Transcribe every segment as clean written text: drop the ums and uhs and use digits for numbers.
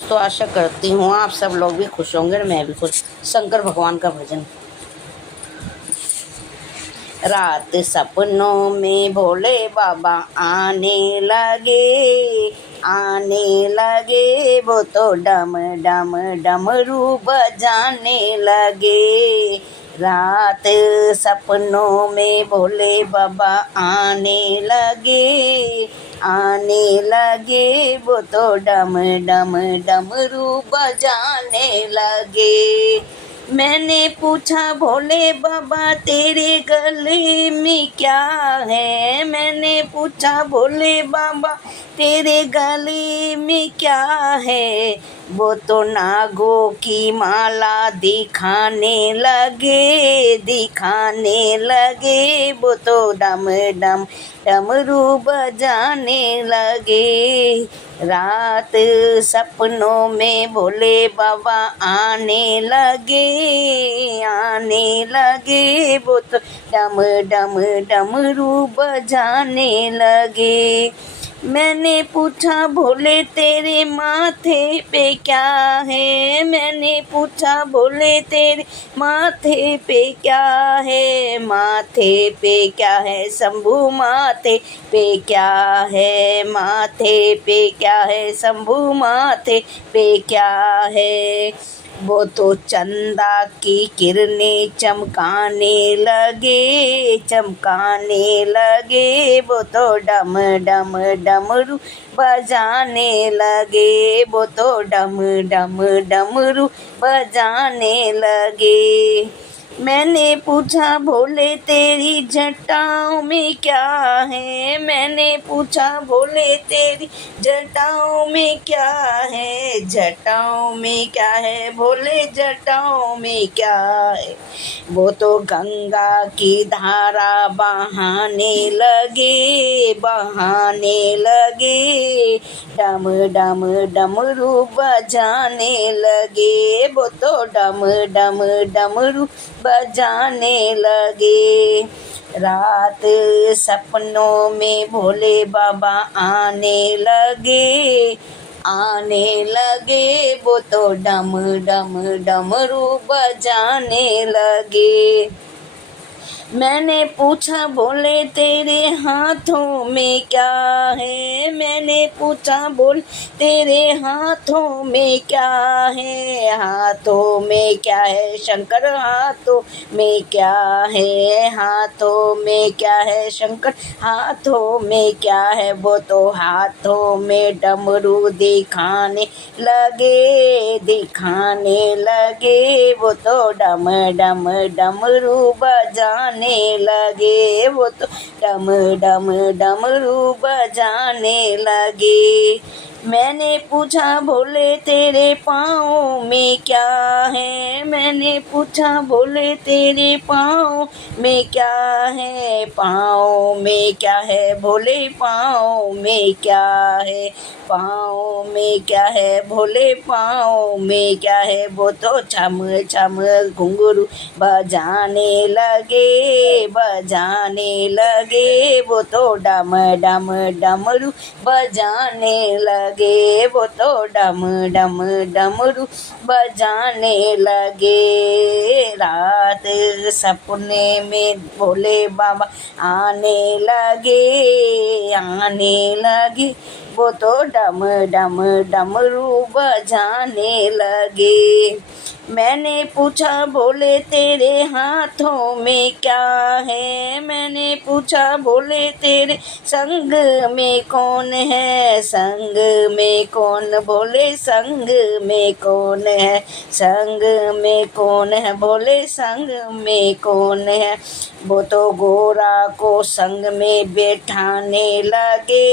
तो आशा करती हूँ आप सब लोग भी खुश होंगे और मैं भी खुश। शंकर भगवान का भजन। रात सपनों में भोले बाबा आने लगे वो तो डम डम डमरू बजाने लगे। रात सपनों में भोले बाबा आने लगे वो तो डम डम डमरू बजाने लगे। मैंने पूछा भोले बाबा तेरे गले में क्या है। मैंने पूछा भोले बाबा तेरे गले में क्या है। वो तो नागों की माला दिखाने लगे वो तो डम डम डमरू बजाने लगे। रात सपनों में भोले बाबा आने लगे वो तो डम डम डमरू बजाने लगे। मैंने पूछा भोले तेरे माथे पे क्या है। मैंने पूछा भोले तेरे माथे पे क्या है। माथे पे क्या है शंभू माथे पे क्या है। माथे पे क्या है शंभू माथे पे क्या है। वो तो चंदा की किरणें चमकाने लगे वो तो डम डम डमरू बजाने लगे वो तो डम डम डमरू बजाने लगे। मैंने पूछा भोले तेरी जटाओं में क्या है। मैंने पूछा भोले तेरी जटाओं में क्या है। जटाओं में क्या है भोले जटाओं में क्या है। वो तो गंगा की धारा बहाने लगे डम डम डमरू बजाने लगे वो तो डम डम डमरू बजाने लगे। रात सपनों में भोले बाबा आने लगे वो तो डम डम डमरू बजाने लगे। मैंने पूछा भोले तेरे हाथों में क्या है। मैंने पूछा भोले तेरे हाथों में क्या है। हाथों में क्या है शंकर हाथों में क्या है। हाथों में क्या है शंकर हाथों में क्या है। वो तो हाथों में डमरू दिखाने लगे वो तो डम डम डमरू बजाने लगे वो तो डम डम डमरू बजाने लगे। मैंने पूछा भोले तेरे पाँव में क्या है। मैंने पूछा भोले तेरे पाँव में क्या है। पाँव में क्या है भोले पाँव में क्या है। पाँव में क्या है भोले पाँव में क्या है। वो तो छम छम घुंघरू बजाने लगे वो तो डम डम डमरू बजाने लगे वो तो डम डम डमरू बजाने लगे। रात सपने में भोले बाबा आने लगे वो तो डम डम डमरू बजाने लगे। मैंने पूछा भोले तेरे हाथों में क्या है। मैंने पूछा भोले तेरे संग में कौन है। संग में कौन भोले संग में कौन है। संग में कौन है भोले संग में कौन है। वो तो गोरा को संग में बैठाने लगे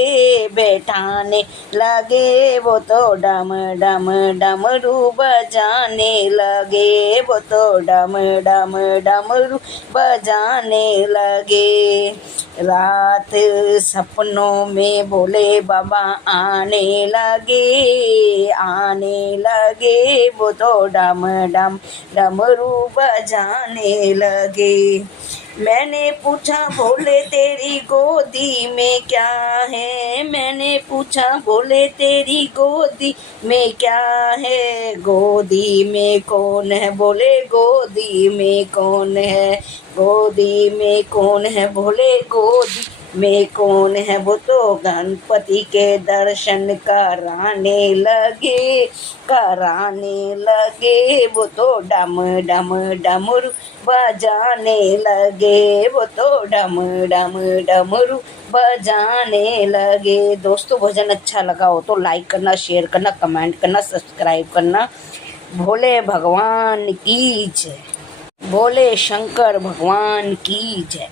वो तो डम डम डमरू बजाने लगे वो तो डम डम डमरू बजाने लगे। रात सपनों में भोले बाबा आने लगे वो तो डम डम डमरू बजाने लगे। मैंने पूछा भोले तेरी गोदी में क्या है, मैंने पूछा भोले तेरी गोदी में क्या है, गोदी में कौन है बोले गोदी में कौन है, गोदी में कौन है भोले गोदी में कौन है। वो तो गणपति के दर्शन कराने लगे, वो तो डम डम डमरू बजाने लगे, वो तो डम डम डमरू बजाने लगे। दोस्तों भजन अच्छा लगा हो तो लाइक करना, शेयर करना, कमेंट करना, सब्सक्राइब करना। भोले भगवान की जय, भोले शंकर भगवान की जय।